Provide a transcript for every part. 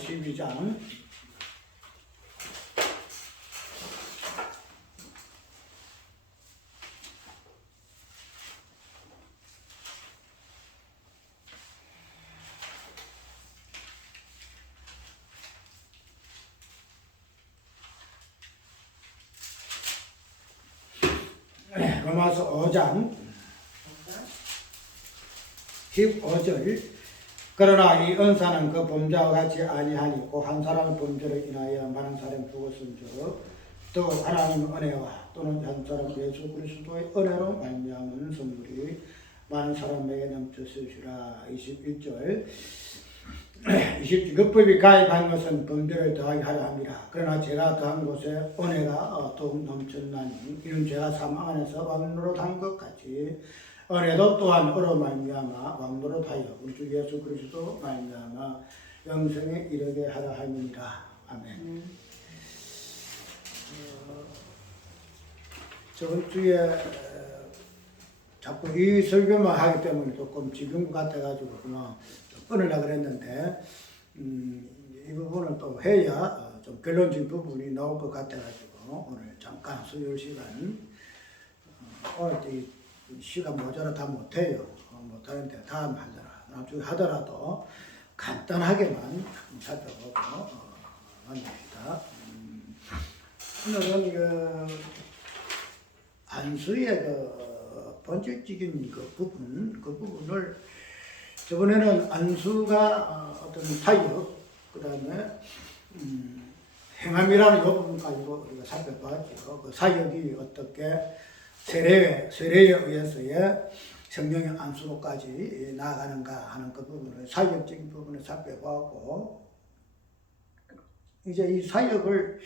12장 로마서 5장 15절 그러나 이 은사는 그 범죄와 같이 아니하니 곧 한 사람의 범죄로 인하여 많은 사람이 죽었은즉 또 하나님의 은혜와 또는 한 사람 예수 그리스도의 은혜로 말미암은 선물이 많은 사람에게 넘쳤으시라. 21절 20절 그 법이 가입한 것은 범죄를 더하게 하려 함이라. 그러나 제가 더한 곳에 은혜가 더욱 넘쳤나니 이는 제가 사망 안에서 왕노릇한 것 같이 은혜도 또한 어로 말미암아 왕노릇하여 우리 주 예수 그리스도 말미암아 영생에 이르게 하려 함이니라. 아멘. 저번 주에 자꾸 이 설교만 하기 때문에 조금 지금 같아가지고 끊으려고 그랬는데 이 부분을 또 해야 좀 결론적인 부분이 나올 것 같아가지고 오늘 잠깐 수요일 시간 오늘 시간 모자라 다 못해요. 못하는데 다음에 나중에 하더라도 간단하게만 살펴보고 만납시다. 오늘은 안수의 본질적인 그 부분을 저번에는 안수가 어떤 사역, 그 다음에 행함이라는 이 부분 가지고 우리가 살펴봤죠. 그 사역이 어떻게 세례에 의해서의 성령의 안수로까지 나아가는가 하는 그 부분을 사역적인 부분을 살펴보고 이제 이 사역을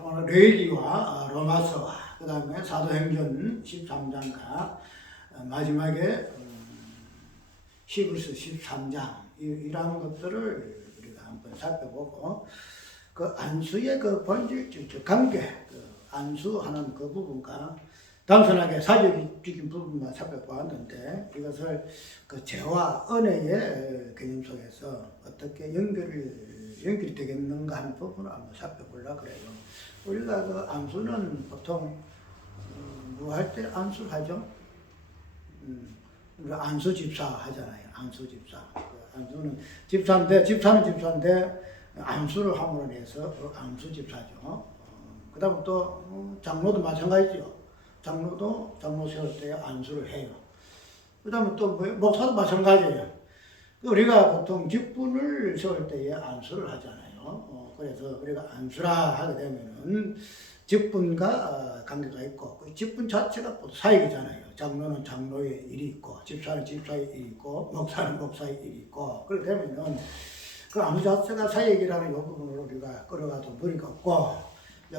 오늘 레위기와 로마서 그 다음에 사도행전 13장과 마지막에 히브리서 13장 이런 것들을 우리가 한번 살펴보고 그 안수의 그 본질적 관계, 그 안수하는 그 부분과 단순하게 사역적인 부분만 살펴보았는데 이것을 그 죄와 은혜의 개념 속에서 어떻게 연결이 되겠는가 하는 부분을 한번 살펴보려고 그래요. 우리가 그 안수는 보통 뭐 할 때 안수를 하죠? 우리가 안수 집사 하잖아요. 안수 집사. 안수는 집사인데 안수를 함으로 해서 안수 집사죠. 그 다음에 또 장로도 마찬가지죠. 장로도 장로 세울 때 안수를 해요. 그 다음에 또 목사도 마찬가지예요. 우리가 보통 직분을 세울 때에 안수를 하잖아요. 그래서 우리가 안수라 하게 되면은 직분과 관계가 있고 그 직분 자체가 또 사역이잖아요. 장로는 장로의 일이 있고 집사는 집사의 일이 있고 목사는 목사의 일이 있고 그렇게 되면은 그 안수 자체가 사역이라는 이 부분을 우리가 끌어가도 무리가 없고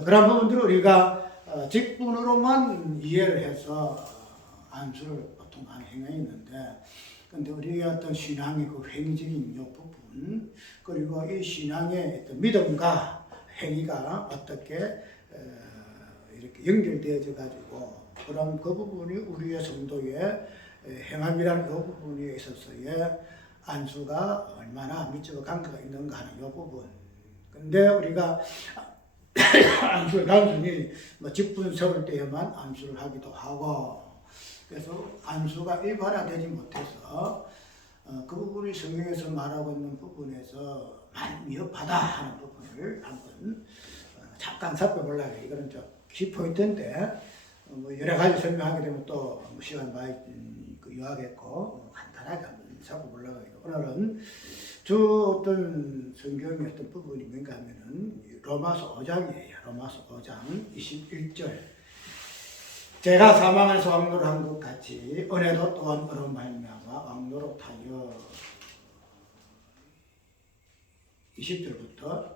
그런 부분들을 우리가 직분으로만 이해를 해서 안수를 보통 많이 행했는데 근데 우리의 어떤 신앙의 그 행위적인 요 부분 그리고 이 신앙의 어떤 믿음과 행위가 어떻게 이렇게 연결되어져 가지고 그런 그 부분이 우리의 성도의 행함이라는 그 부분에 있어서의 안수가 얼마나密接 관계가 있는가 하는 이 부분. 근데 우리가 안수를 단순히 직분 세울 때에만 안수를 하기도 하고 그래서 안수가 일반화되지 못해서 그 부분이 성경에서 말하고 있는 부분에서 많이 미흡하다 하는 부분을 한번 잠깐 살펴보려고 해요. 이거는 좀 키포인트인데 여러 가지 설명하게 되면 또 시간 많이 요하겠고 간단하게 한번 살펴보려고 해요. 오늘은 어떤 성경의 어떤 부분이 뭔가 하면은 로마서 5장이에요. 로마서 5장 21절 제가 사망 안에서 왕노릇한 것 같이 은혜도 또한 어로 말미암아 왕노릇하여 20절부터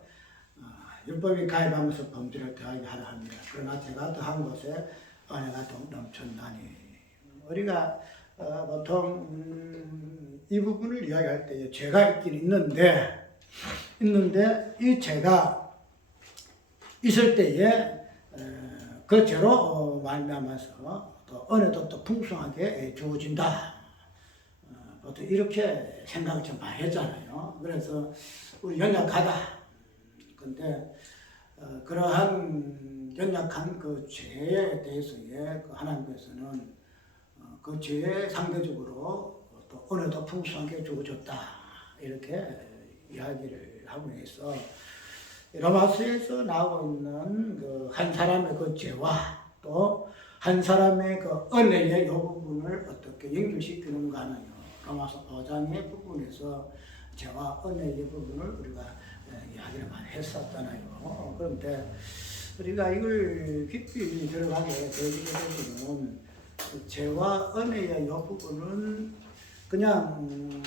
율법이 가입하면서 범죄를 더하게 하려 합니다. 그러나 제가 더한 것에 은혜가 더 넘쳤나니 우리가 보통 이 부분을 이야기할 때 죄가 있긴 있는데 이 죄가 있을 때에 그 죄로 말미암아서 또 은혜도 또 풍성하게 주어진다. 보통 이렇게 생각을 좀 많이 했잖아요. 그래서 우리 연약하다. 근데 그러한 연약한 그 죄에 대해서의 그 하나님께서는 그 죄에 상대적으로 또 은혜도 풍성하게 주어졌다. 이렇게 이야기를 하고 있어. 로마서에서 나오고 있는 그 한 사람의 그 죄와 또 한 사람의 그 은혜의 이 부분을 어떻게 연결시키는가 하는 로마서 5장의 부분에서 죄와 은혜의 부분을 우리가 이야기를 많이 했었잖아요. 그런데 우리가 이걸 깊이 들어가게 되게 되면 죄와 은혜의 이 부분은 그냥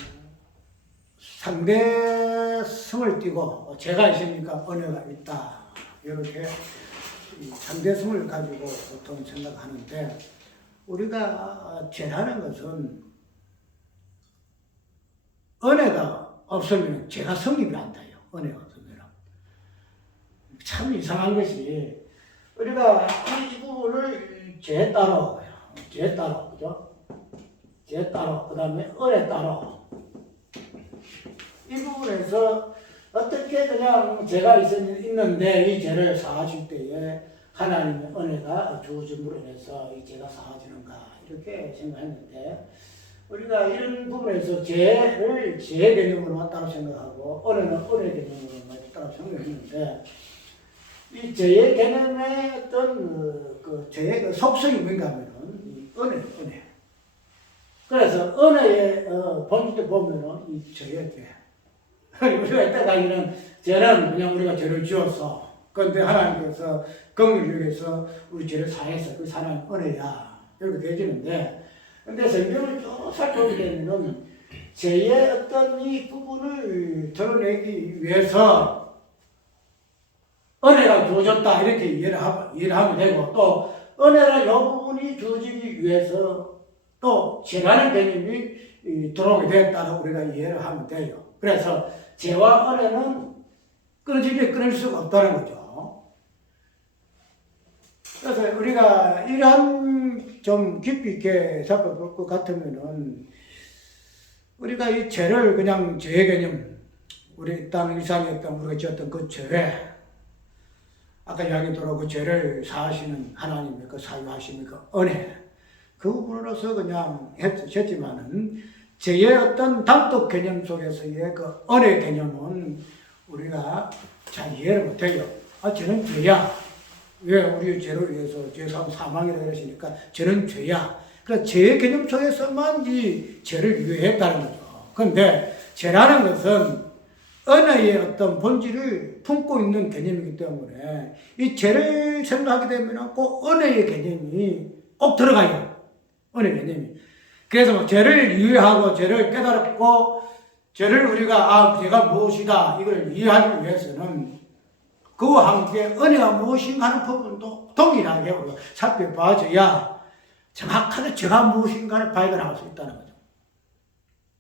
상대성을 띠고 죄가 있으니까 은혜가 있다. 이렇게 상대성을 가지고 보통 생각하는데 우리가 죄라는 것은 은혜가 없으면 죄가 성립이 안 돼요. 은혜가 없으면. 참 이상한 것이 우리가 이 부분을 죄 따로, 그죠? 죄 따로, 그 다음에 은혜 따로. 이 부분에서 어떻게 그냥 죄가 있는데 이 죄를 사하실 때에 하나님의 은혜가 주어짐으로 인해서 이 죄가 사하지는가 이렇게 생각했는데 우리가 이런 부분에서 죄를 죄 개념으로만 따로 생각하고 은혜는 은혜 개념으로만 따로 생각했는데 이 죄의 개념의 어떤 그 죄의 그 속성이 뭔가 하면은 이 은혜. 그래서 은혜의 본질을 보면은 이 죄의 죄. 우리가 이때까지는 죄는 그냥 우리가 죄를 지었어. 그런데 하나님께서 긍휼을 위해서 우리 죄를 사해서 그 하나님 은혜야. 이렇게 되지는데 근데 성경을 쭉 살펴보게 되면은 죄의 어떤 이 부분을 드러내기 위해서 은혜가 주어졌다 이렇게 이해를 하면 되고 또 은혜라 이 부분이 주어지기 위해서 또 죄라는 개념이 들어오게 되었다고 우리가 이해를 하면 돼요. 그래서 죄와 은혜는 끊을 수가 없다는 거죠. 그래서 우리가 이러한 좀 깊이 있게 살펴볼 것 같으면은 우리가 이 죄를 그냥 죄의 개념, 우리 땅 이상했던 우리가 지었던 그 죄, 아까 이야기 들어오고 그 죄를 사하시는 하나님의 그 사유하심의 그 은혜, 그 부분으로서 그냥 했지만은 죄의 어떤 단독 개념 속에서의 그 은혜 개념은 우리가 잘 이해를 못해요. 죄는 죄야. 왜 우리 죄를 위해서 죄사함 사망이라고 그러시니까 죄는 죄야. 그래서 죄의 개념 속에서만 이 죄를 유예했다는 거죠. 그런데 죄라는 것은 은혜의 어떤 본질을 품고 있는 개념이기 때문에 이 죄를 생각하게 되면 꼭 은혜의 개념이 꼭 들어가요. 은혜 개념이. 그래서 죄를 이해하고 죄를 깨달았고 죄를 우리가 죄가 무엇이다 이걸 이해하기 위해서는 그와 함께 은혜가 무엇인가 하는 부분도 동일하게 우리가 살펴봐줘야 정확하게 죄가 무엇인가를 발견할 수 있다는 거죠.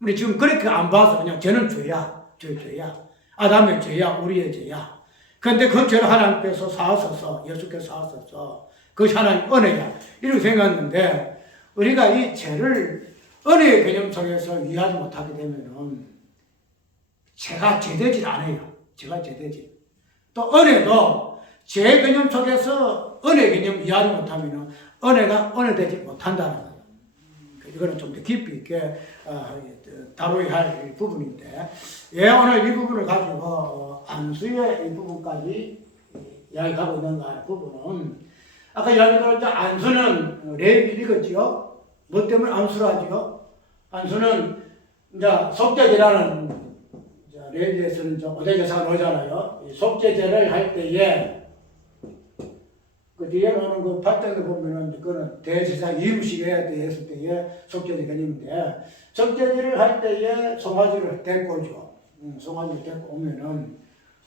우리 지금 그렇게 안 봐서 그냥 죄는 죄야. 죄야. 아담의 죄야. 우리의 죄야. 그런데 그 죄를 하나님께서 사하셔서 예수께서 사하셔서 그것이 하나님 은혜야. 이렇게 생각했는데 우리가 이 죄를 은혜의 개념 속에서 이해하지 못하게 되면은 죄가 죄되질 않아요. 죄가 죄되지. 또 은혜도 죄 개념 속에서 은혜 개념 이해하지 못하면은 은혜가 은혜되지 못한다는 거예요. 이거는 좀 더 깊이 있게 다뤄야 할 부분인데, 오늘 이 부분을 가지고 안수의 이 부분까지 이야기하고 있는가 부분은 아까 이야기 들었죠. 안수는 레위 읽었지요. 뭐 때문에 안수를 하지요? 안수는 이제 속죄제라는 레위에서는 오대제사가 오잖아요. 속죄제를 할 때에 그 뒤에 나오는 그 8장에 보면은 그거는 대제사 이음식에 대했을 때에 속죄제 개념인데 속죄제를 할 때에 송아지를 데리고 오죠. 송아지를 데리고 오면은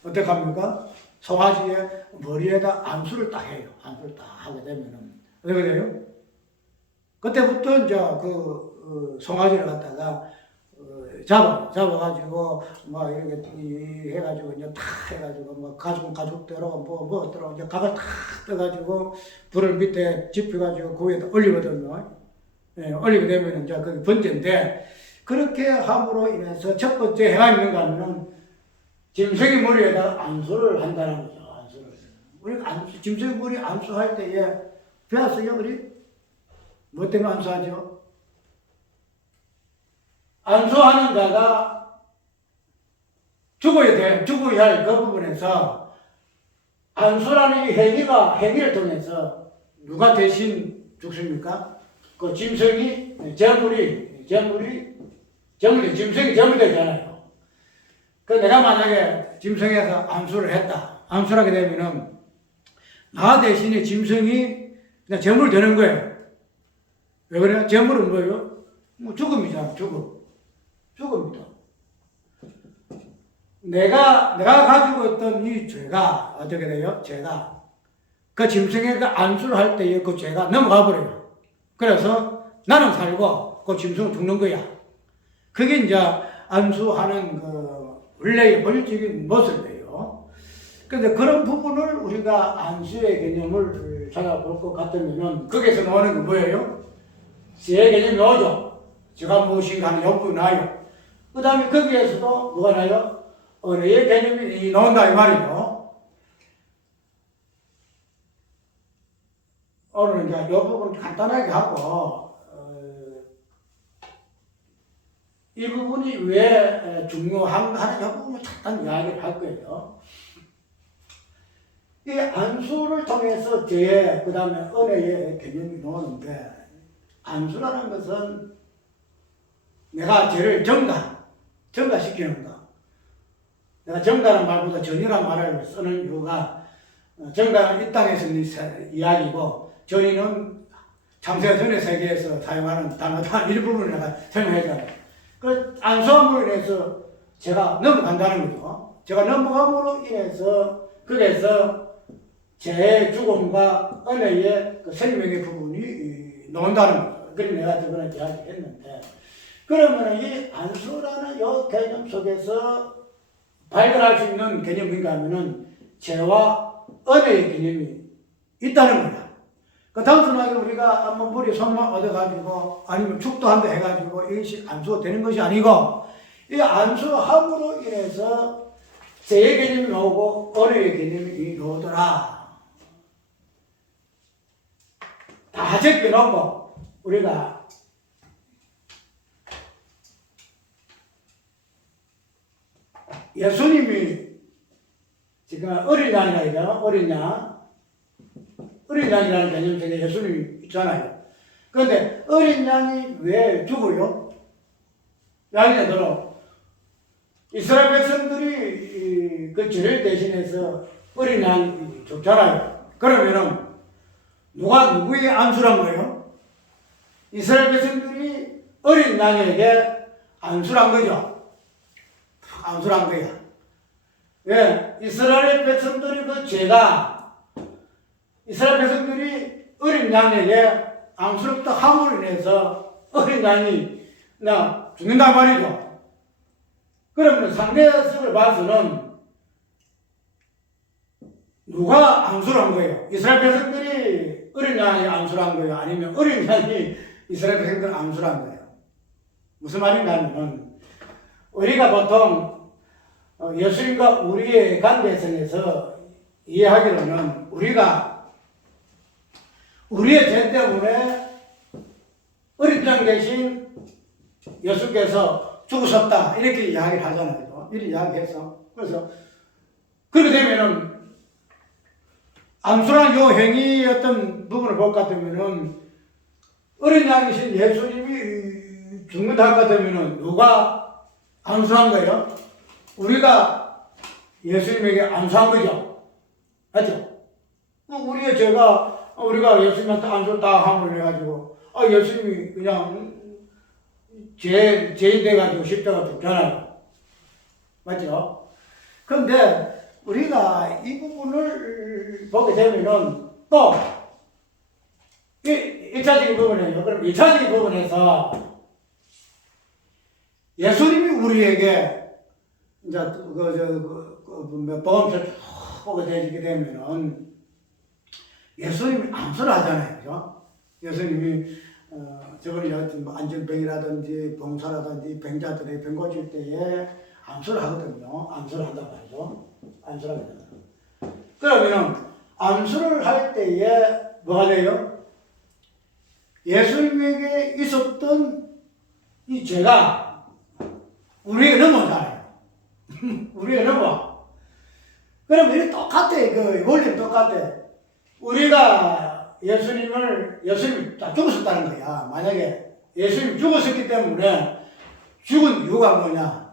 어떻게 합니까? 송아지의 머리에다 안수를 딱 해요. 안수를 딱 하게 되면은 어떻게 돼요? 그때부터 이제 그 송아지를 갖다가 잡아가지고 막 이렇게 해가지고 이제 탁 해가지고 뭐 가죽대로 뭐 어떠로 이제 각을 탁 떠가지고 불을 밑에 지펴가지고 그 위에다 올리거든요. 올리게 되면 이제 그게 번제인데 그렇게 함으로 인해서 첫 번째 해가 있는가 하면은 짐승의 머리에다가 안수를 한다는 거죠. 안수를. 우리가 짐승의 머리 안수할 때에 배웠어요, 우리? 뭐 때문에 안수하죠? 안수하는 자가 죽어야 할 그 부분에서 안수라는 이 행위를 통해서 누가 대신 죽습니까? 그 짐승이 짐승이 제물이 되잖아요. 그 내가 만약에 짐승에서 안수를 했다. 안수를 하게 되면은 나 대신에 짐승이 그냥 제물 되는 거예요. 왜 그래요? 제물은 뭐예요? 뭐 죽음이잖아, 죽음이다. 내가 가지고 있던 이 죄가 어떻게 돼요? 죄가 그 짐승에게 안수를 할 때에 그 죄가 넘어가 버려요. 그래서 나는 살고 그 짐승은 죽는 거야. 그게 이제 안수하는 그 원래의 본질적인 모습이에요. 그런데 그런 부분을 우리가 안수의 개념을 찾아볼 것 같으면은 거기에서 나오는 게 뭐예요? 제 개념이 오죠. 제가 무엇인가 하는 욕구가 나요. 그 다음에 거기에서도 뭐가 나요? 은혜의 개념이 나온다 이 말이죠. 오늘 이제 이 부분 간단하게 하고 이 부분이 왜 중요한가 하는 이 부분을 잠깐 이야기를 할 거예요. 이 안수를 통해서 죄, 그 다음에 은혜의 개념이 나오는데 안수라는 것은 내가 죄를 정가시키는 거. 내가 정가라는 말보다 전이라는 말을 쓰는 이유가 정가는 이 땅에서 있는 이야기고 전이는 창세 전의 세계에서 사용하는 단어다 일부분을 내가 설명했잖아요. 그래서 안수함으로 인해서 제가 넘어간다는 거죠. 제가 넘어감으로 인해서 그래서 제 죽음과 은혜의 그 생명의 부분이 나온다는 거죠. 그래서 내가 저번에 이야기했는데 그러면 이 안수라는 이 개념 속에서 발견할 수 있는 개념인가 하면은 죄와 은혜의 개념이 있다는 거야. 그 단순하게 우리가 한번 머리 손만 얻어가지고 아니면 축도 한다 해가지고 이것이 안수가 되는 것이 아니고 이 안수함으로 인해서 죄의 개념이 나오고 은혜의 개념이 나오더라. 다 적혀놓고 우리가 예수님이 지금 어린 양이라죠. 어린 양이라는 개념 속에 예수님이 있잖아요. 그런데 어린 양이 왜 죽어요? 양이들은 이스라엘 백성들이 그 죄를 대신해서 어린 양이 죽잖아요. 그러면은 누구의 안수란 거예요? 이스라엘 백성들이 어린 양에게 안수란 거죠. 안수란 거야. 왜? 이스라엘 백성들이 그 죄가 이스라엘 백성들이 어린 양에게 안수를 딱 함으로 인해서 어린 양이 죽는단 말이죠. 그러면 상대성을 봐서는 누가 안수를 한 거예요? 이스라엘 백성들이 어린 양이 안수를 한 거예요? 아니면 어린 양이 이스라엘 백성들을 안수를 한 거예요? 무슨 말인가 하면 우리가 보통 예수님과 우리의 관계성에서 이해하기로는 우리가 우리의 죄 때문에 어린 양 대신 예수께서 죽으셨다 이렇게 이야기를 하잖아요. 이렇게 이야기해서 그래서 그렇게 되면은 안수라는 요 행위의 어떤 부분을 볼 것 같으면은 어린 양이신 예수님이 죽는다 할 것 같으면은 누가 안수한 거예요? 우리가 예수님에게 안수한 거죠. 맞죠? 우리의 죄가 우리가 예수님한테 안수를 다 함을 해가지고 예수님이 그냥 죄인 돼가지고 십자가 죽잖아요. 맞죠? 그런데 우리가 이 부분을 보게 되면은 또 1차적인 부분이에요. 그럼 2차적인 부분에서 예수님이 우리에게 이제 복음서를 쭉 보게 되게 되면은 예수님이 안수를 하잖아요. 그죠? 예수님이 저번에 여하튼 뭐 안전병이라든지 봉사라든지 병자들의 병 고칠 때에 암수를 하거든요. 암수를 한단 말이죠. 암수를 하게 되면. 그러면 암수를 할 때에 뭐가 돼요? 예수님에게 있었던 이 죄가 우리에게 넘어가잖아요. 우리에게 넘어와. 그럼 이게 똑같아. 그 원리는 똑같아. 우리가 예수님이 다 죽으셨다는 거야. 만약에 예수님이 죽으셨기 때문에 죽은 이유가 뭐냐?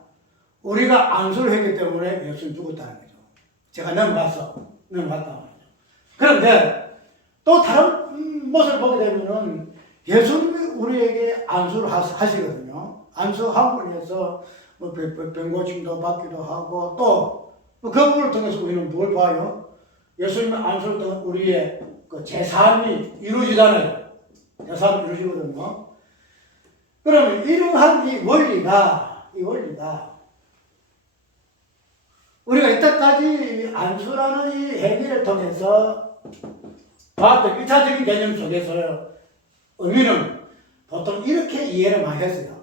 우리가 안수를 했기 때문에 예수님이 죽었다는 거죠. 제가 넘어갔다 말이죠. 그런데 또 다른 모습을 보게 되면은 예수님이 우리에게 안수를 하시거든요. 안수함으로 해서 뭐 병고침도 받기도 하고 또 그 부분을 통해서 우리는 뭘 봐요? 예수님의 안수를 통해 우리의 그 제사함이 이루어지잖아요. 제사함이 이루어지거든요. 그러면 이러한 이 원리가 우리가 이때까지 안수라는 이 행위를 통해서 봤던 1차적인 개념 속에서 의미는 보통 이렇게 이해를 많이 했어요.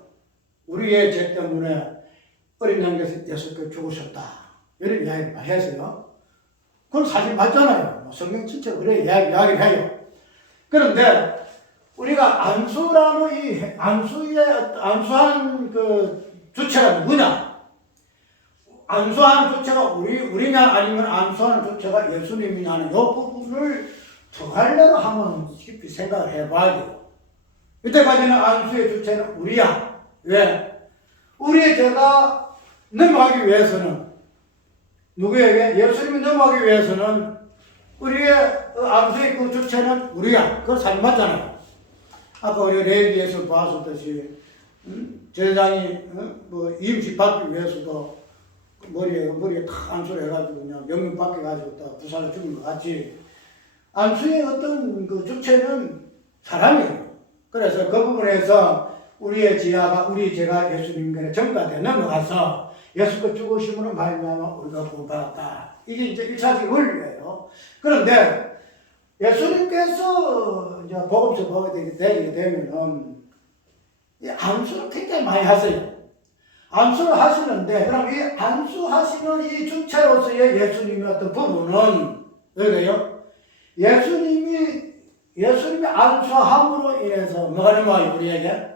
우리의 죄 때문에 어린 양에서 예수께서 죽으셨다. 이런 이야기를 많이 했어요. 그건 사실 맞잖아요. 성경 전체가 그래 이야기를 해요. 그런데 우리가 안수라는 이 안수한 그 주체가 누구냐? 안수하는 주체가 우리냐 아니면 안수하는 주체가 예수님이냐는 이 부분을 두 갈래로 한번 깊이 생각을 해봐야 돼요. 이때까지는 안수의 주체는 우리야. 왜? 우리의 죄가 넘어가기 위해서는 누구에게? 예수님이 넘어가기 위해서는 우리의 안수의 그 주체는 우리야. 그거 사실 맞잖아요. 아까 우리가 레위기에서 봤었듯이 제사장이 뭐 임시 받기 위해서도 머리에 탁 안수를 해가지고 그냥 영문 받게가지고 다 부살을 죽인 것 같이 안수의 어떤 그 주체는 사람이에요. 그래서 그 부분에서 우리의 죄가 예수님께 전가돼 넘어가서 예수께 죽으심으로 말미암아 우리가 구원받았다. 이게 이제 1차적인 원리예요. 그런데 예수님께서 이제 복음서 보게 되게 되면은 이 안수를 굉장히 많이 하세요. 안수를 하시는데 그럼 이 안수하시는 이 주체로서의 예수님의 어떤 부분은 왜요? 예수님이 안수함으로 인해서 뭐가 넘어가요 우리에게?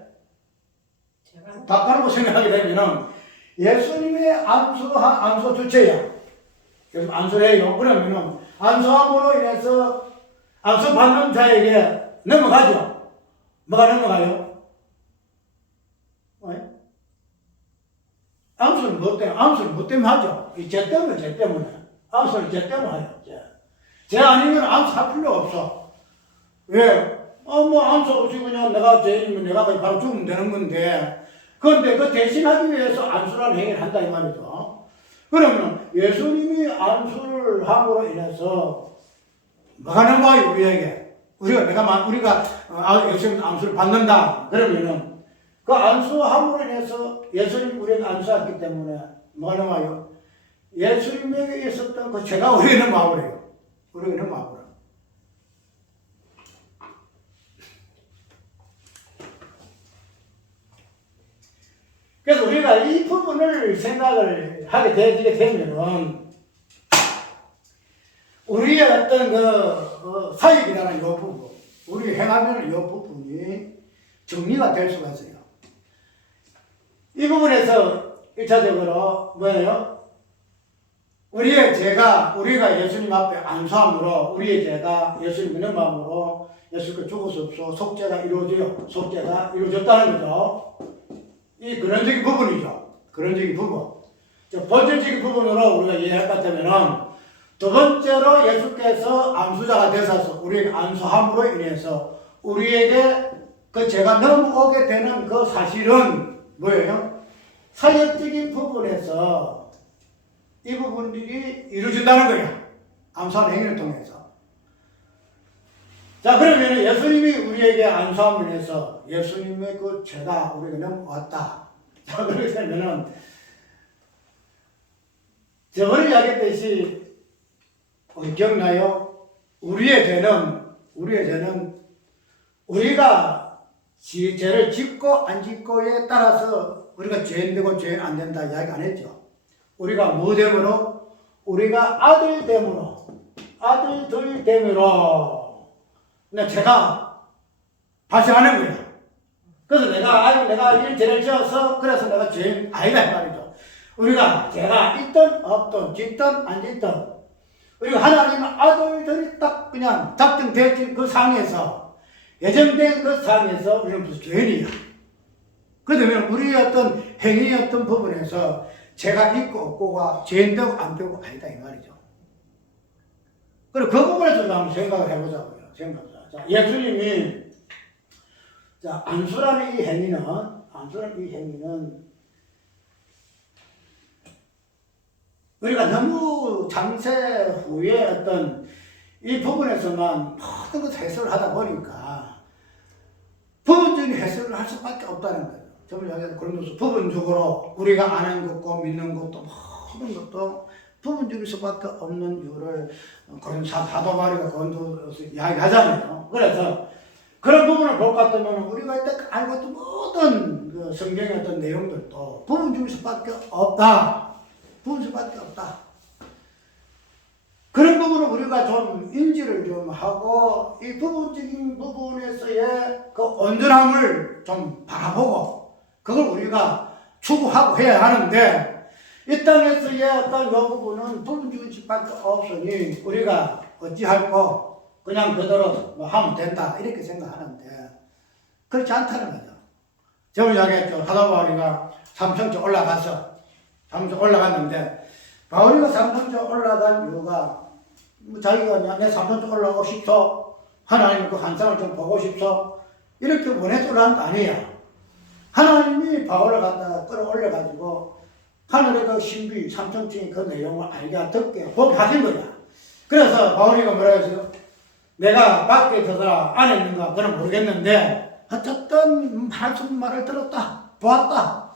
바꿔놓고 생각하게 되면은 예수님의 안수 주체야. 그래서 안수를 해요. 그러면은 안수함으로 인해서 안수 받는 자에게 넘어가죠. 뭐가 넘어가요? 안수는 뭐 때문에? 안수는 뭐 때문에 하죠? 이 죄 때문에. 안수는 죄 때문에 하죠. 죄 아니면 안수할 필요 없어. 왜? 뭐 안수 없이 그냥 내가 죄인이면 내가 바로 죽으면 되는 건데 그런데 그 대신하기 위해서 안수라는 행위를 한다 이 말이죠. 그러면 예수님이 안수를 함으로 인해서 뭐가 넘어가요 우리에게? 우리가 예수님 안수를 받는다. 그러면은 그 안수함으로 인해서 예수님이 우리에게 안수했기 때문에 뭐가 넘어가요? 예수님에게 있었던 그 죄가 우리에게 넘어가버려요. 우리에게 넘어가버려요. 그래서 우리가 이 부분을 생각을 하게 되게 되면은 우리의 어떤 그 사역이라는 이 부분, 우리 행하는 이 부분이 정리가 될 수가 있어요. 이 부분에서 1차적으로 뭐예요? 우리의 죄가 우리가 예수님 앞에 안수함으로 우리의 죄가 예수님 믿는 마음으로 예수께 죽어서 속죄가 이루어져요. 속죄가 이루어졌다는 거죠. 이 근원적인 부분이죠. 근원적인 부분. 본질적인 부분으로 우리가 이해할 것 같으면 두 번째로 예수께서 안수자가 되셔서 우리에게 안수함으로 인해서 우리에게 그 죄가 넘어오게 되는 그 사실은 뭐예요? 사역적인 부분에서 이 부분들이 이루어진다는 거야. 안수하는 행위를 통해서. 자, 그러면 예수님이 우리에게 안수함을 해서 예수님의 그 죄가 우리에게 넘어왔다. 자, 그렇게 되면은 저번에 이야기했듯이 기억나요? 우리의 죄는 우리가 죄를 짓고 안 짓고에 따라서 우리가 죄인되고 죄인 안 된다 이야기 안 했죠. 우리가 뭐 됨으로? 우리가 아들 됨으로, 아들들 됨으로 제가 발생하는 거야. 그래서 내가 이 죄를 지어서 그래서 내가 죄인 아니다 이 말이죠. 우리가 죄가 있든 없든 짓든 안 짓든 우리가 하나님의 아들들이 딱 그냥 작정되어진 그 상에서 예정된 그 상에서 우리는 무슨 죄인이야. 그러면 우리의 어떤 행위의 어떤 부분에서 죄가 있고 없고가 죄인되고 안 되고 아니다 이 말이죠. 그리고 그 부분에서 한번 생각을 해보자고요. 자, 예수님이 자, 안수라는 이 행위는 우리가 너무 장세 후에 어떤 이 부분에서만 모든 것을 해석을 하다 보니까 부분적인 해석을 할 수밖에 없다는 거예요. 저번에 이야기한 고린도서 부분적으로 우리가 아는 것고 믿는 것도 모든 것도 부분적일 수밖에 없는 이유를 사도 바울이 고린도서 이야기하잖아요. 그래서 그런 부분을 볼 것 같으면 우리가 이때 알고 있던 모든 그 성경의 어떤 내용들도 부분적일 수밖에 없다. 부분수밖에 없다. 그런 부분을 우리가 좀 인지를 좀 하고 이 부분적인 부분에서의 그 온전함을 좀 바라보고 그걸 우리가 추구하고 해야 하는데 이 땅에서의 어떤 이 부분은 부분적인 수밖에 없으니 우리가 어찌할꼬 그냥 그대로 뭐 하면 된다 이렇게 생각하는데 그렇지 않다는 거죠. 저번에 이야기했죠. 사도 바울이가 삼성쪽 올라갔는데 바울이가 삼성쪽 올라간 이유가 자기가 내 삼성쪽 올라가고 싶소 하나님 그 환상을 좀 보고 싶소 이렇게 원해서 올라간 거 아니에요. 하나님이 바울을 갖다가 끌어올려가지고 하늘의 그 신비 삼성층의 그 내용을 알게 듣게 보게 하신 거야. 그래서 바울이가 뭐라 했어요? 내가 밖에 있어서 안에 있는가 그건 모르겠는데 어쨌든 말을 들었다 보았다.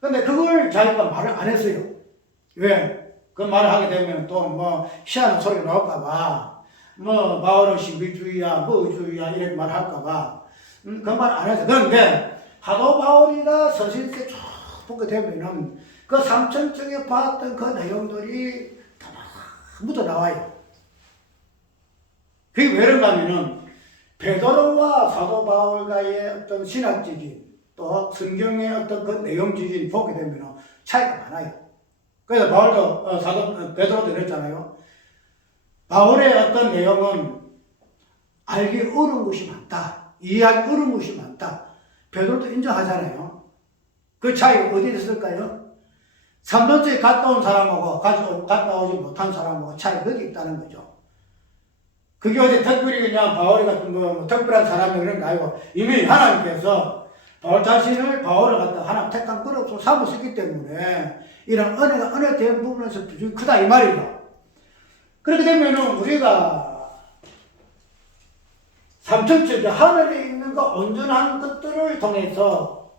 근데 그걸 자기가 말을 안 했어요. 왜? 그 말을 하게 되면 또 뭐 희한한 소리가 나올까봐 뭐 바울은 신비주의야 의주의야 이렇게 말할까봐 그 말 안 했어요. 그런데 사도 바울이가 서신서 쭉 보게 되면은 그 3천층에 봤던 그 내용들이 다 묻어 나와요. 그게 왜 그런가 하면은 베드로와 사도 바울과의 어떤 신학적인 또 성경의 어떤 그 내용적인 보게 되면 차이가 많아요. 그래서 바울도 베드로도 그랬잖아요. 바울의 어떤 내용은 알기 어려운 것이 많다. 이해하기 어려운 것이 많다. 베드로도 인정하잖아요. 그 차이가 어디에 있을까요? 삼도체에 갔다 온 사람하고 갔다 오지 못한 사람하고 차이가 거기 있다는 거죠. 그게 어디 특별히 그냥 바울이 같은 뭐 특별한 사람이 그런 거 아니고 이미 하나님께서 바울 자신을 바울을 갖다 하나 택한 그릇으로 삼으셨기 때문에 이런 은혜가 은혜된 부분에서 비중이 크다 이 말이죠. 그렇게 되면은 우리가 삼천체 하늘에 있는 그 온전한 것들을 통해서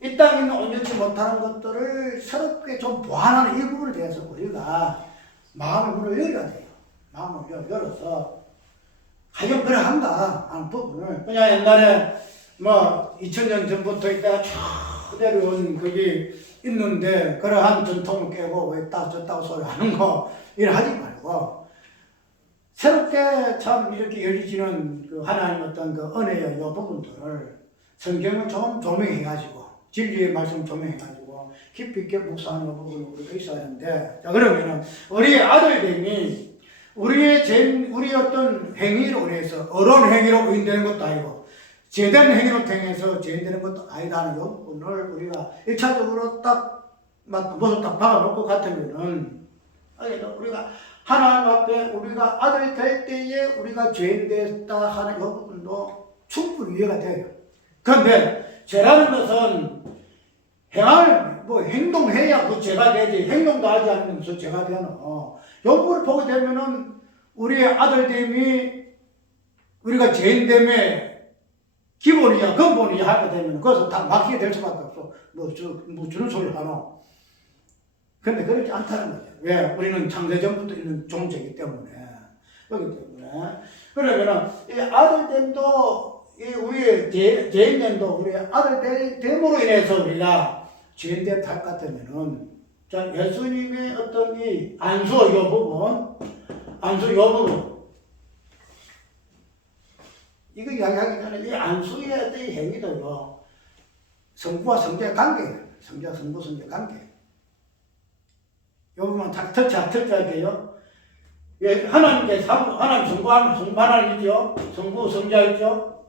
이 땅에 있는 온전치 못하는 것들을 새롭게 좀 보완하는 이 부분에 대해서 우리가 마음을 문을 열어야 돼요. 마음을 열어서 과연 그러한가 하는 부분을 그냥 옛날에 뭐 2000년 전부터 있다가 쭉 그대로 온 그게 있는데 그러한 전통을 깨고 왜 있다 저다고 소리 하는 거 이래 하지 말고 새롭게 참 이렇게 열리지는 그 하나님 어떤 그 은혜의 이 부분들을 성경을 좀 조명해가지고 진리의 말씀 조명해가지고 깊이 있게 묵상하는 부분이 우리가 있어야 하는데 자 그러면은 우리 아들됨이 우리 어떤 행위로 인해서 어려운 행위로 의인되는 것도 아니고 제된 행위로 통해서 죄인되는 것도 아니다 하는 부분을 우리가 1차적으로 딱 모습 딱 박아놓고 같으면은 우리가 하나님 앞에 우리가 아들 될 때에 우리가 죄인 됐다 하는 이 부분도 충분히 이해가 돼요. 그런데 죄라는 것은 행동해야 그 죄가 되지 행동도 하지 않으면 무슨 죄가 되노. 요거를 보게 되면은 우리의 아들됨이 우리가 죄인됨의 기본이야 근본이야 하게 되면 그것을 다 막히게 될 수밖에 없어. 뭐 주는 소리 하노. 근데 그렇지 않다는 거죠. 왜? 우리는 창세전부터 있는 존재이기 때문에. 그렇기 때문에. 그러면은 이 아들됨도 이 우리의 죄인됨도 우리 아들 됨으로 인해서 우리가 죄인된 탓 같으면은, 자, 예수님의 어떤 이 안수 요 부분, 이거 이야기하기 전에 이 안수의 어떤 이 행위도요, 성부와 성자의 관계, 성부, 성자 관계. 요 부분 다 터치할게요. 예, 하나님 성부 하나님이죠. 성부, 성자 있죠.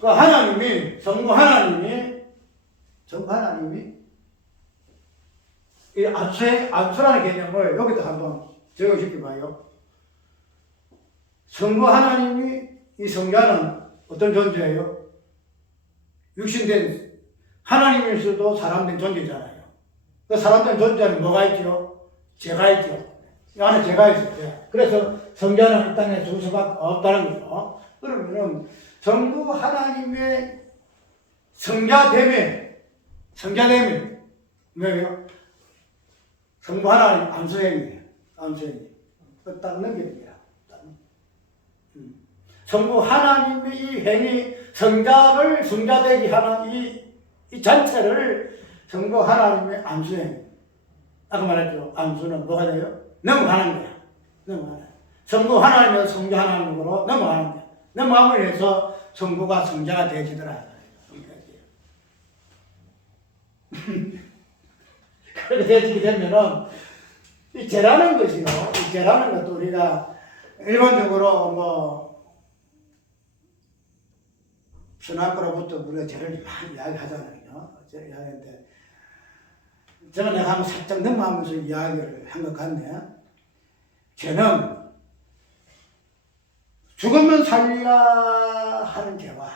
그 하나님이, 성부 하나님이, 이 안수라는 개념을 여기도 한번 적어시켜봐요. 성부 하나님이, 이 성자는 어떤 존재예요? 육신된 하나님일수도 사람된 존재잖아요. 그 사람된 존재는 뭐가 있죠? 죄가 있죠. 이 안에 죄가 있어요. 그래서 성자는 이 땅에 죽을 수밖에 없다는 거죠. 그러면은 성부 하나님의 성자됨이 뭐예요? 성부 하나님 안수행이에요. 딱 넘깁니다. 성부 하나님의 이 행위, 성자되게 하는 이 전체를 성부 하나님의 안수행. 아까 말했죠. 안수는 뭐가 돼요? 넘어가는 거야. 성부 하나님에서 성자 하나님으로 넘어가는 거야. 넘어감으로 해서 성부가 성자가 되어지더라. 그렇게 되어지게 되면은, 이 죄라는 것이요. 이 죄라는 것도 우리가 일반적으로 신학으로부터 우리가 죄를 많이 이야기하잖아요. 이야기하는데, 제가 내가 한번 살짝 넘어가면서 이야기를 한 것 같네. 죄는 죽으면 살리라 하는 죄와,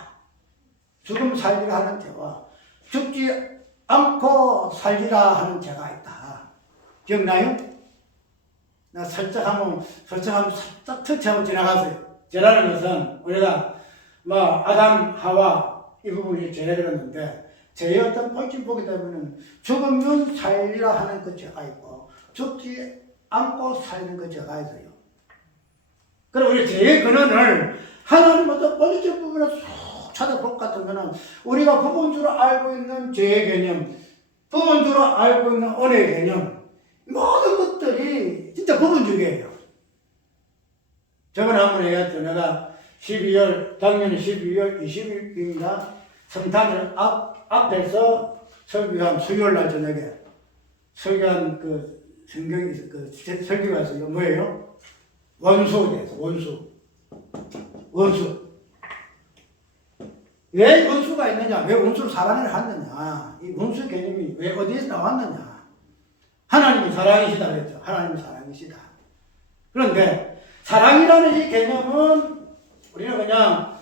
죽지 않고 살리라 하는 죄가 있다. 기억나요? 나 살짝 터치하고 지나갔어요. 죄라는 것은 우리가 아담, 하와 이 부분이 죄를 들었는데, 죄의 어떤 본질 보게 되면은 죽으면 살리라 하는 그 죄가 있고, 죽지 않고 살리는 그 죄가 있어요. 그럼 우리 죄의 근원을 하나님 어떤 본질 부분을 쏙 찾아볼 것 같으면은, 우리가 부분적으로 알고 있는 죄의 개념, 부분적으로 알고 있는 은혜의 개념, 모든 것들이 진짜 부분적이에요. 저번에 한번 얘기했죠. 내가 작년 12월 20일입니다. 성탄절 앞에서 설교한 수요일날 저녁에 설교한 설교가 있어요. 뭐예요? 원수에 대해서, 원수. 왜 원수가 있느냐? 왜 원수를 사랑을 하느냐? 이 원수 개념이 왜 어디에서 나왔느냐? 하나님이 사랑이시다 그랬죠. 하나님이 사랑이시다. 그런데 사랑이라는 이 개념은 우리는 그냥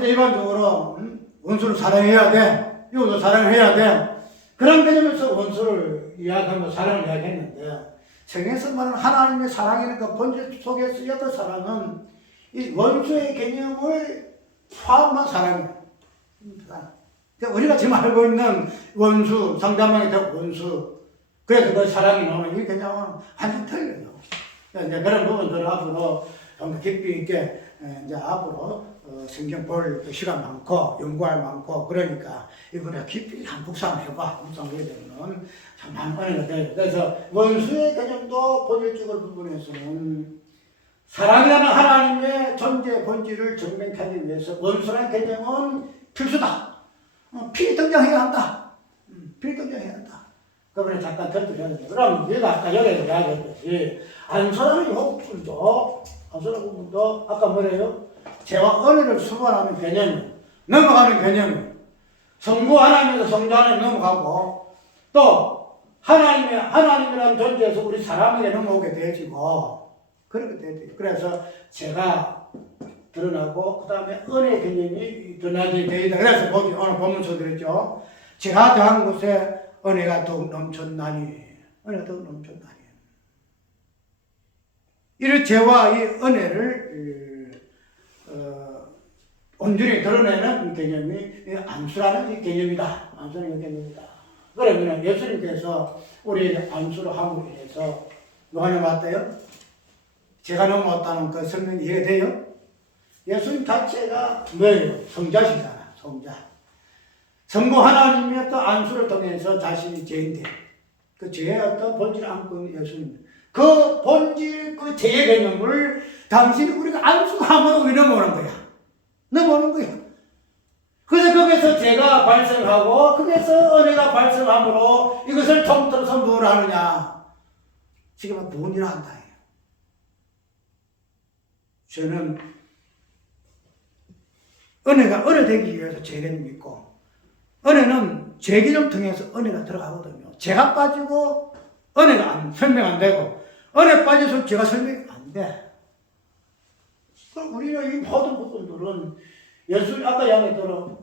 일반적으로 원수를 사랑해야 돼. 이것도 사랑해야 돼. 그런 개념에서 원수를 이야기하고 사랑을 이야기했는데, 성경에서 말하는 하나님의 사랑이라는 그 본질 속에 쓰였던 사랑은 이 원수의 개념을 포함한 사랑이에요. 우리가 지금 알고 있는 원수, 상대방에 대한 원수, 그래서 그 사랑이 나오는 이 개념은 완전 틀려요. 이제 그런 부분들을 앞으로 좀 깊이 있게 이제 앞으로 성경 볼 시간 많고 연구할 많고, 그러니까 이번에 깊이 한 묵상해봐. 묵상하게 되면 참 많은 은혜가 돼요. 그래서 원수의 개념도 본질적인 부분에서는 사랑이라는 하나님의 존재 본질을 증명하기 위해서 원수라는 개념은 필수다. 필등장해야 한다. 그러면 잠깐 들어야 돼요. 그럼 우리가 아까 여기 이야기했듯이 안수라는 부분도 아까 뭐래요? 죄와 은혜를 수반하는 개념, 넘어가는 개념, 성부 하나님에서 성자 하나님 넘어가고, 또 하나님이라는 존재에서 우리 사람에게 넘어오게 되어지고, 그렇게 되어져요. 그래서 죄가 드러나고, 그 다음에 은혜 개념이 드러나게 되어있다. 그래서 오늘 본문서 드렸죠. 죄가 더한 곳에 은혜가 더욱 넘쳤나니. 이 죄와 이 은혜를 온전히 드러내는 개념이 안수라는 이 개념이다. 그러면 예수님께서 우리에게 안수를 함으로 인해서 뭐가 넘어왔대요? 죄가 넘어왔다는 그 설명이 이해돼요? 예수님 자체가 뭐예요? 성자시잖아, 성자. 성부 하나님의 어떤 안수를 통해서 자신이 죄인데, 그 죄의 어떤 본질을 안고 있는 예수님. 그 본질, 그 죄의 개념을 당신이 우리가 안수함으로 우리 넘어오는 거야. 넘어오는 거야. 그래서 거기서 죄가 발생하고, 거기서 은혜가 발생함으로 이것을 통틀어서 뭘 하느냐? 지금 구원이라 한다. 저는 은혜가 은혜 되기 위해서 죄 개념이 있고, 은혜는 죄 개념 통해서 은혜가 들어가거든요. 죄가 빠지고 은혜가 설명 안 되고, 은혜 빠져서 죄가 설명이 안 돼. 우리는 이 모든 부분들은 예수님 아까 이야기했던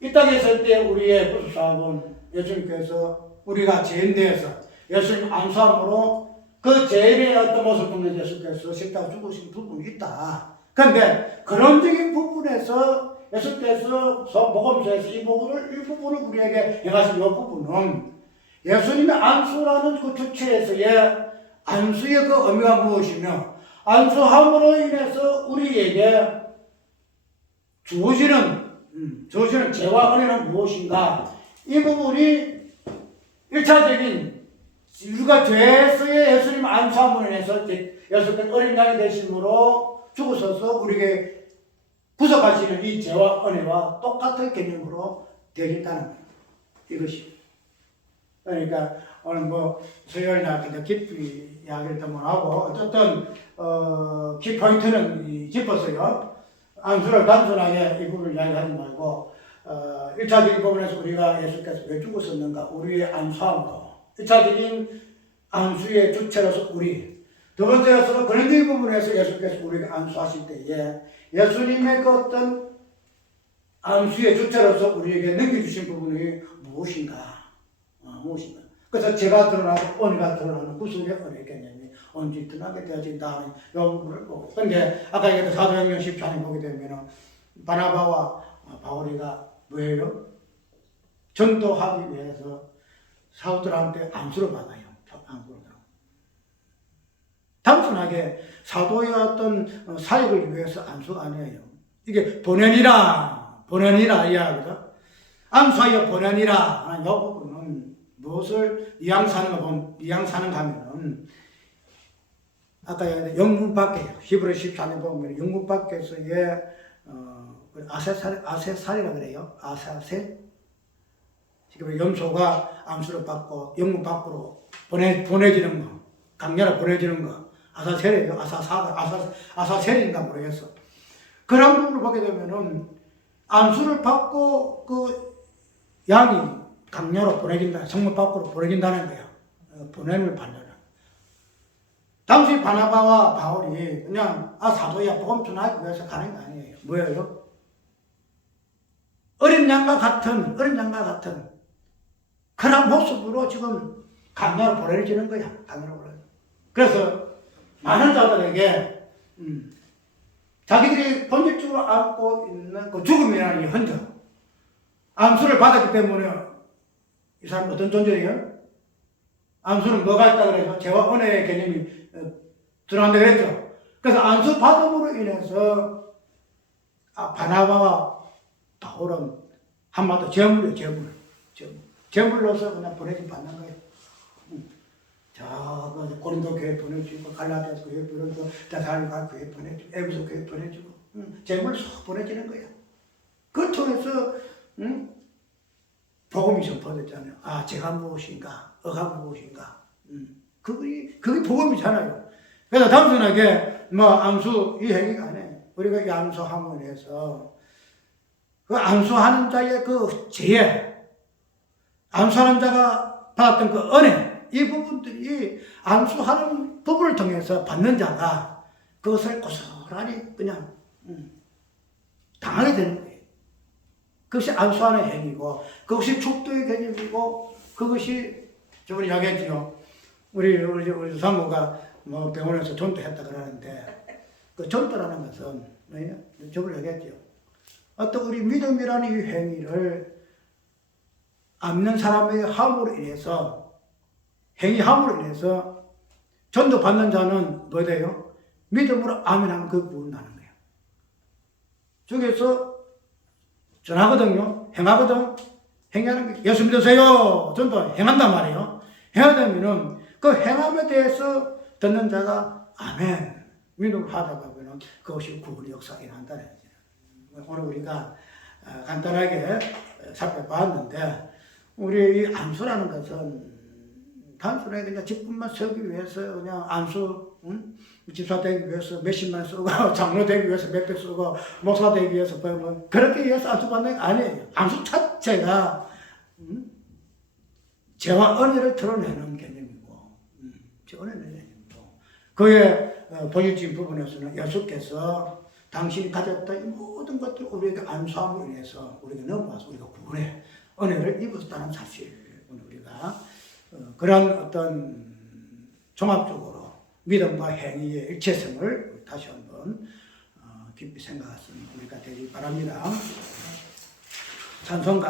이 땅에 있을 때 우리의 구속사업은 예수님께서 우리가 죄인 되어서 예수님 안수함으로 그 죄인의 어떤 모습을 보면 예수께서 십자가 죽으신 부분이 있다. 그런데 그런적인 부분에서 예수께서 복음서에서 이 부분을 우리에게 행하신 이 부분은 예수님의 안수라는 그 주체에서의 안수의 그 의미가 무엇이며, 안수함으로 인해서 우리에게 주어지는 죄와 은혜는 무엇인가, 이 부분이 1차적인 우리가 죄에서의 예수님 안수함으로 인해서 예수께서 어린 양이 되심으로 죽으셔서 우리에게 구속하시는 이 죄와 은혜와 똑같은 개념으로 되겠다는 거예요. 이것이. 그러니까 오늘 수요일날 깊이 이야기를 더 하고, 어쨌든 키포인트는 짚었어요. 안수를 단순하게 이 부분을 이야기하지 말고, 1차적인 부분에서 우리가 예수께서 왜 죽으셨는가, 우리의 안수함으로. 1차적인 안수의 주체로서 우리. 두 번째로서 그런적인 부분에서 예수께서 우리에게 안수하실 때에 예수님의 그 어떤 안수의 주체로서 우리에게 넘겨주신 부분이 무엇인가? 무엇인가? 그래서 죄가 드러나고 은혜가 드러나는 구속의 은혜 개념이 언제 드러나게 되어진다 하는 이 부분을 보고. 그런데 아까 얘기했던 사도행전 14장 보게 되면 바나바와 바울이가 뭐예요? 전도하기 위해서 사도들한테 안수를 받아요. 안수를. 단순하게 사도의 어떤 사역을 위해서 안수가 아니에요. 이게 보내니라 이야기거든. 안수하여 보내니라 하는 이 부분은 무엇을 이양사는가 하면은, 아까 얘기했던 영문 밖에요. 히브리 14년 보면 영문 밖에서의 아세살이라 그래요. 아세살. 지금 염소가 안수를 받고 영문 밖으로 보내지는 거, 강렬하게 보내지는 거. 아사셀이에요. 아사셀인가 모르겠어. 그런 부분을 보게 되면은 안수를 받고 그 양이 강요로 보내진다, 성문 밖으로 보내진다는 거야. 보냄을 받는. 당시 바나바와 바울이 그냥 사도야 복음 전하기 위해서 가는 게 아니에요. 뭐예요? 어린 양과 같은 그런 모습으로 지금 강요로 보내지는 거야. 강요로 보내. 그래서 많은 자들에게 자기들이 본질적으로 안고 있는 그 죽음이라는 이 흔적, 안수를 받았기 때문에 이 사람 어떤 존재예요? 안수는 뭐가 있다 그래서 죄와 은혜의 개념이 드러난다 그랬죠. 그래서 안수 받음으로 인해서 바나바와 바울은 한마디로 제물이에요. 제물로서 그냥 보내지 받는 거예요. 고린도 교회 보내주고, 갈라디아서 교회 보내주고, 데살로니가 교회 보내주고, 에베소 교회 보내주고, 제물로 쏙 보내지는 거야. 그걸 통해서 복음이 전파됐잖아요. 제가 무엇인가, 어가 무엇인가. 그게 복음이잖아요. 그래서 단순하게 안수 이 행위가 아니에요. 우리가 이 안수함을 해서 그 안수하는 자의 그 죄, 안수하는 자가 받았던 그 은혜, 이 부분들이 안수하는 부분을 통해서 받는 자가 그것을 고스란히 그냥 당하게 되는 거예요. 그것이 안수하는 행위고, 그것이 축도의 개념이고, 그것이 저번에 이야기했죠. 우리 사모가 병원에서 전도했다 그러는데, 그 전도라는 것은 뭐예요? 저번에 얘기했죠. 어떤 우리 믿음이라는 이 행위를 안는 사람의 함으로 인해서, 행위함으로 인해서 전도받는 자는 뭐 돼요? 믿음으로 아멘하면 그 구원하는 거예요. 저기서 전하거든요. 행하거든. 행하는 게 예수 믿으세요. 전도 행한단 말이에요. 행하다면은 그 행함에 대해서 듣는 자가 아멘 믿음을 하다 보면 그것이 구원의 역사가 일어난다는 거죠. 오늘 우리가 간단하게 살펴봤는데 우리 이 안수라는 것은 단순하게 그냥 직분만 세우기 위해서 그냥 안수 집사 되기 위해서 몇십만 쓰고 장로 되기 위해서 몇백 쓰고 목사 되기 위해서 뭐 그렇게 위해서 안수 받는 게 아니에요. 안수 자체가 죄와 은혜를 드러내는 개념이고 은혜는 개념이고 그의 본질적인 부분에서는 예수께서 당신이 가졌던 이 모든 것들을 우리에게 안수함으로 인해서 우리가 넘어와서 우리가 구원의 은혜를 입었다는 사실 오늘 우리가 그런 어떤 종합적으로 믿음과 행위의 일체성을 다시 한번 깊이 생각하는 우리가 되기 바랍니다. 찬송가